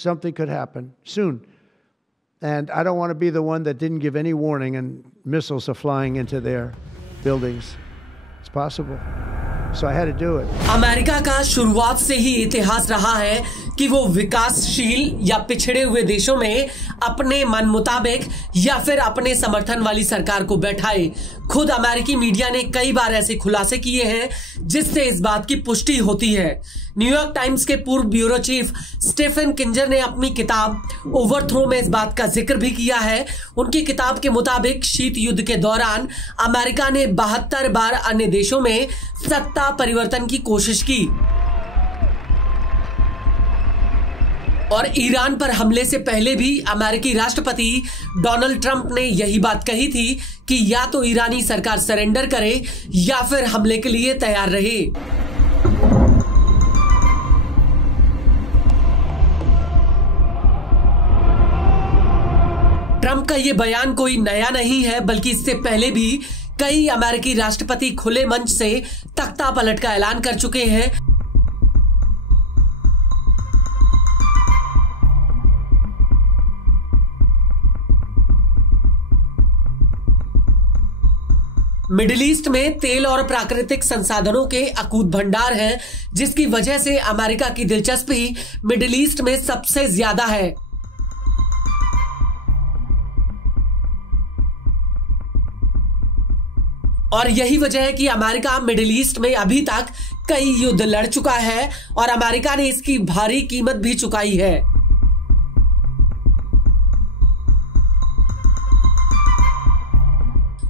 something could happen soon. And I don't want to be the one that didn't give any warning and missiles are flying into their buildings. It's possible. So I had to do it. America का शुरुआत से ही इतिहास रहा है कि वो विकासशील या पिछड़े हुए देशों में अपने मन मुताबिक या फिर अपने समर्थन वाली सरकार को बैठाए। खुद अमेरिकी मीडिया ने कई बार ऐसे खुलासे किए हैं जिससे इस बात की पुष्टि होती है। न्यूयॉर्क टाइम्स के पूर्व ब्यूरो चीफ स्टीफन किंजर ने अपनी किताब ओवरथ्रो में इस बात का जिक्र भी किया है। उनकी किताब के मुताबिक शीत युद्ध के दौरान अमेरिका ने 72 बार अन्य देशों में सत्ता परिवर्तन की कोशिश की और ईरान पर हमले से पहले भी अमेरिकी राष्ट्रपति डोनाल्ड ट्रंप ने यही बात कही थी कि या तो ईरानी सरकार सरेंडर करे या फिर हमले के लिए तैयार रहे। ट्रंप का ये बयान कोई नया नहीं है, बल्कि इससे पहले भी कई अमेरिकी राष्ट्रपति खुले मंच से तख्ता पलट का ऐलान कर चुके हैं। मिडिल ईस्ट में तेल और प्राकृतिक संसाधनों के अकूत भंडार हैं, जिसकी वजह से अमेरिका की दिलचस्पी मिडिल ईस्ट में सबसे ज्यादा है। और यही वजह है कि अमेरिका मिडिल ईस्ट में अभी तक कई युद्ध लड़ चुका है और अमेरिका ने इसकी भारी कीमत भी चुकाई है।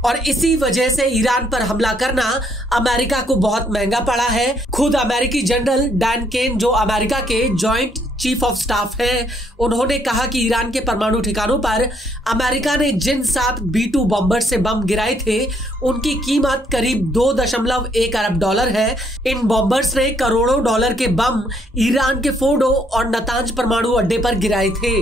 और इसी वजह से ईरान पर हमला करना अमेरिका को बहुत महंगा पड़ा है। खुद अमेरिकी जनरल डैन केन, जो अमेरिका के जॉइंट चीफ ऑफ स्टाफ हैं, उन्होंने कहा कि ईरान के परमाणु ठिकानों पर अमेरिका ने जिन 7 B-2 बॉम्बर से बम गिराए थे उनकी कीमत करीब $2.1 अरब है। इन बॉम्बर्स ने करोड़ों डॉलर के बम ईरान के फोर्डो और नतांज परमाणु अड्डे पर गिराए थे।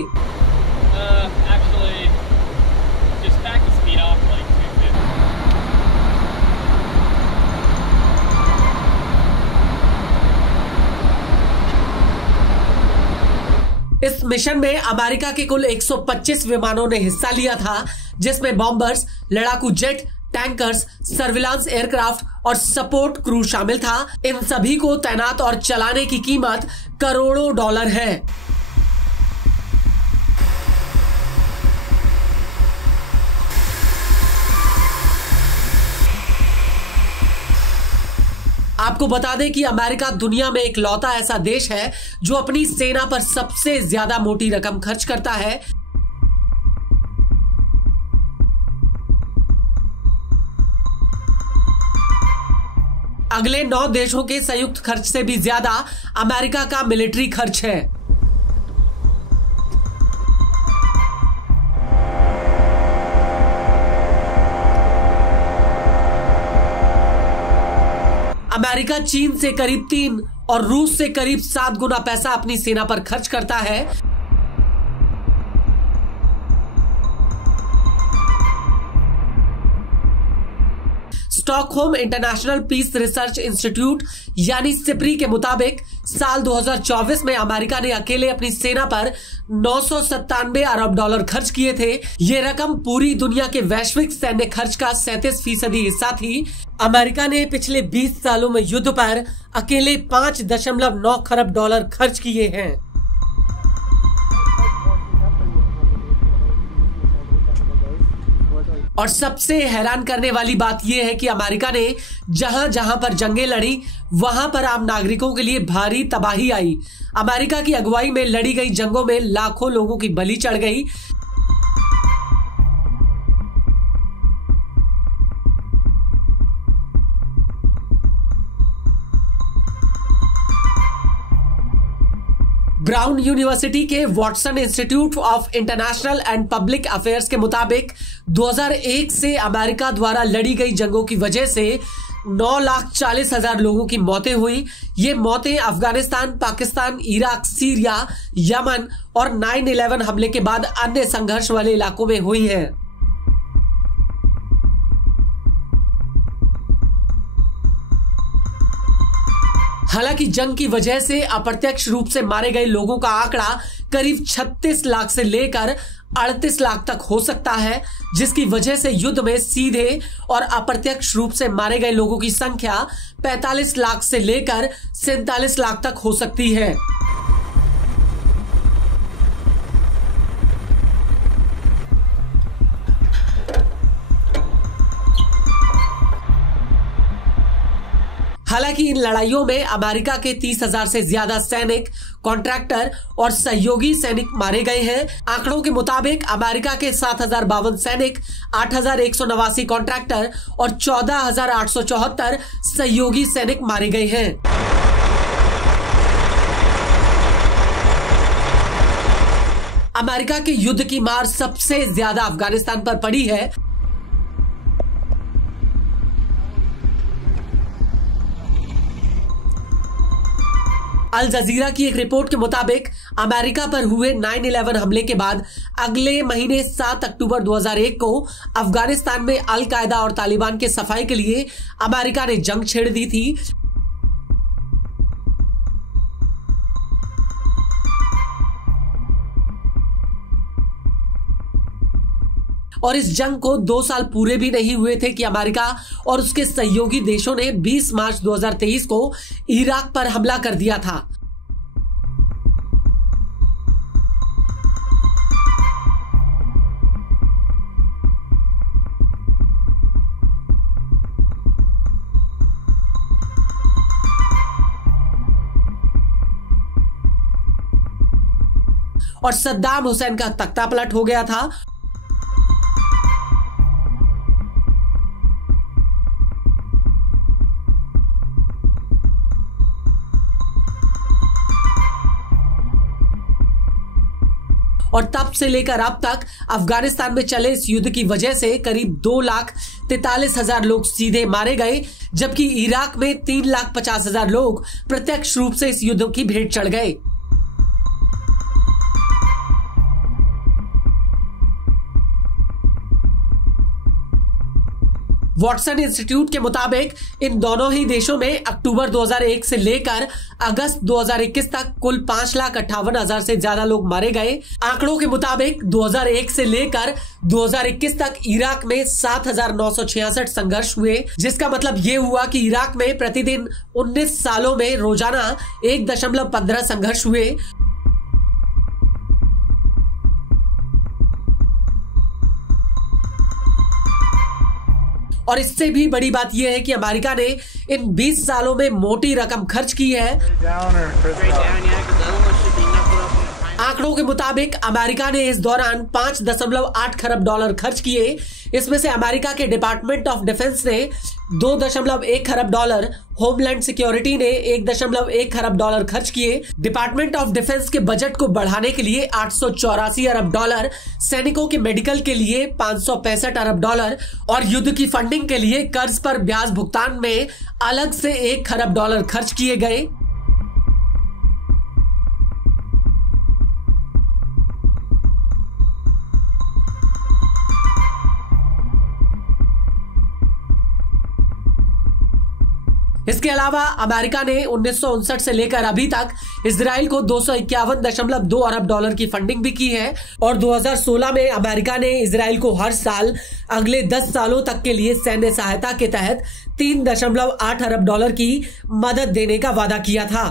इस मिशन में अमेरिका के कुल 125 विमानों ने हिस्सा लिया था, जिसमें बॉम्बर्स, लड़ाकू जेट, टैंकर्स, सर्विलांस एयरक्राफ्ट और सपोर्ट क्रू शामिल था। इन सभी को तैनात और चलाने की कीमत करोड़ों डॉलर है। आपको बता दें कि अमेरिका दुनिया में इकलौता ऐसा देश है जो अपनी सेना पर सबसे ज्यादा मोटी रकम खर्च करता है। अगले 9 देशों के संयुक्त खर्च से भी ज्यादा अमेरिका का मिलिट्री खर्च है। अमेरिका चीन से करीब 3 और रूस से करीब 7 गुना पैसा अपनी सेना पर खर्च करता है। Stockholm International Peace Research Institute यानी सिप्री के मुताबिक साल 2024 में अमेरिका ने अकेले अपनी सेना पर $997 अरब खर्च किए थे। ये रकम पूरी दुनिया के वैश्विक सैन्य खर्च का 37% हिस्सा थी। अमेरिका ने पिछले 20 सालों में युद्ध पर अकेले $5.9 खरब खर्च किए हैं। और सबसे हैरान करने वाली बात यह है कि अमेरिका ने जहां जहां पर जंगें लड़ी वहां पर आम नागरिकों के लिए भारी तबाही आई। अमेरिका की अगुवाई में लड़ी गई जंगों में लाखों लोगों की बलि चढ़ गई। ब्राउन यूनिवर्सिटी के Watson institute of international and public affairs के मुताबिक 2001 से अमेरिका द्वारा लड़ी गई जंगों की वजह से 9,40,000 लोगों की मौतें हुई। ये मौतें Afghanistan, Pakistan, Iraq, Syria, Yemen और 9/11 हमले के बाद अन्य संघर्ष वाले इलाकों में हुई हैं। हालांकि जंग की वजह से अप्रत्यक्ष रूप से मारे गए लोगों का आंकड़ा करीब 36 लाख से लेकर 38 लाख तक हो सकता है, जिसकी वजह से युद्ध में सीधे और अप्रत्यक्ष रूप से मारे गए लोगों की संख्या 45 लाख से लेकर 47 लाख तक हो सकती है। हालांकि इन लड़ाइयों में अमेरिका के 30,000 से ज्यादा सैनिक, कॉन्ट्रैक्टर और सहयोगी सैनिक मारे गए हैं। आंकड़ों के मुताबिक अमेरिका के 7,052 सैनिक, 8,189 कॉन्ट्रैक्टर और 14,874 सहयोगी सैनिक मारे गए हैं। अमेरिका के युद्ध की मार सबसे ज्यादा अफगानिस्तान पर पड़ी है। अल जजीरा की एक रिपोर्ट के मुताबिक अमेरिका पर हुए 9/11 हमले के बाद अगले महीने 7 अक्टूबर 2001 को अफगानिस्तान में अल कायदा और तालिबान के सफाई के लिए अमेरिका ने जंग छेड़ दी थी। और इस जंग को 2 साल पूरे भी नहीं हुए थे कि अमेरिका और उसके सहयोगी देशों ने 20 मार्च 2023 को इराक पर हमला कर दिया था। और सद्दाम हुसैन का तख्ता पलट हो गया था। और तब से लेकर अब तक अफगानिस्तान में चले इस युद्ध की वजह से करीब 2,43,000 लोग सीधे मारे गए, जबकि इराक में 3,50,000 लोग प्रत्यक्ष रूप से इस युद्ध की भेंट चढ़ गए। वॉटसन इंस्टीट्यूट के मुताबिक इन दोनों ही देशों में अक्टूबर 2001 से लेकर अगस्त 2021 तक कुल 5,58,000 से ज्यादा लोग मारे गए। आंकड़ों के मुताबिक 2001 से लेकर 2021 तक इराक में 7,966 संघर्ष हुए, जिसका मतलब ये हुआ कि इराक में प्रतिदिन 19 सालों में रोजाना 1.15 संघर्ष हुए। और इससे भी बड़ी बात यह है कि अमेरिका ने इन 20 सालों में मोटी रकम खर्च की है। आंकड़ों के मुताबिक अमेरिका ने इस दौरान 5.8 खरब डॉलर खर्च किए। इसमें से अमेरिका के डिपार्टमेंट ऑफ डिफेंस ने 2.1 खरब डॉलर, होमलैंड सिक्योरिटी ने 1.1 खरब डॉलर खर्च किए। डिपार्टमेंट ऑफ डिफेंस के बजट को बढ़ाने के लिए 884 अरब डॉलर, सैनिकों के मेडिकल के लिए 565 अरब डॉलर और युद्ध की फंडिंग के लिए कर्ज पर ब्याज भुगतान में अलग से 1 खरब डॉलर खर्च किए गए। इसके अलावा अमेरिका ने 1959 से लेकर अभी तक इजराइल को 251.2 अरब डॉलर की फंडिंग भी की है और 2016 में अमेरिका ने इजराइल को हर साल अगले 10 सालों तक के लिए सैन्य सहायता के तहत 3.8 अरब डॉलर की मदद देने का वादा किया था।